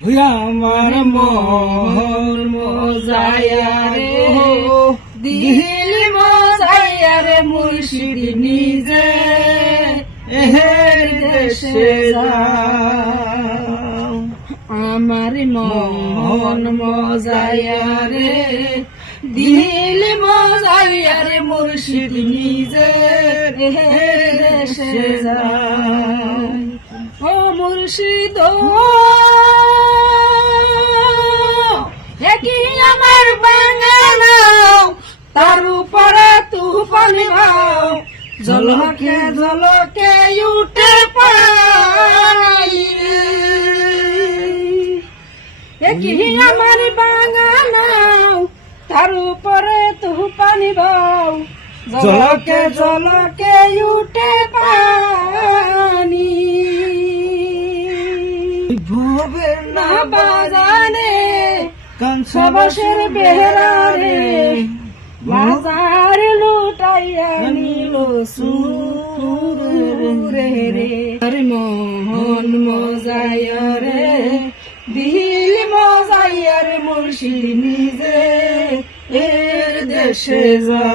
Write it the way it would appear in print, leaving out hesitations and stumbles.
আমার মন মজায়া রে দিল মজায়া রে মুর্শিদ নিজে এহের দেশে যাও। আমার মন মজায়া রে দিল মজায়া রে মুর্শিদ নিজে এহের দেশে যাও। ও মুর্শিদ একই আমার বাঙানাও তার উপরে তুফান ভাও ঝলকে ঝলকে উঠে পাই। একই আমার বাঙানাও তার উপরে তুফান ভাও ঝলকে ঝলকে উঠে পানি। ভবের না বাজানে কাঞ্চবাসের বেহরা রে বাজার লুটাইয়া নিল সুরে রে। আর মোহন মজায়া রে দিল মজায়া রে মুর্শিদ নিজে এর দেশে যা।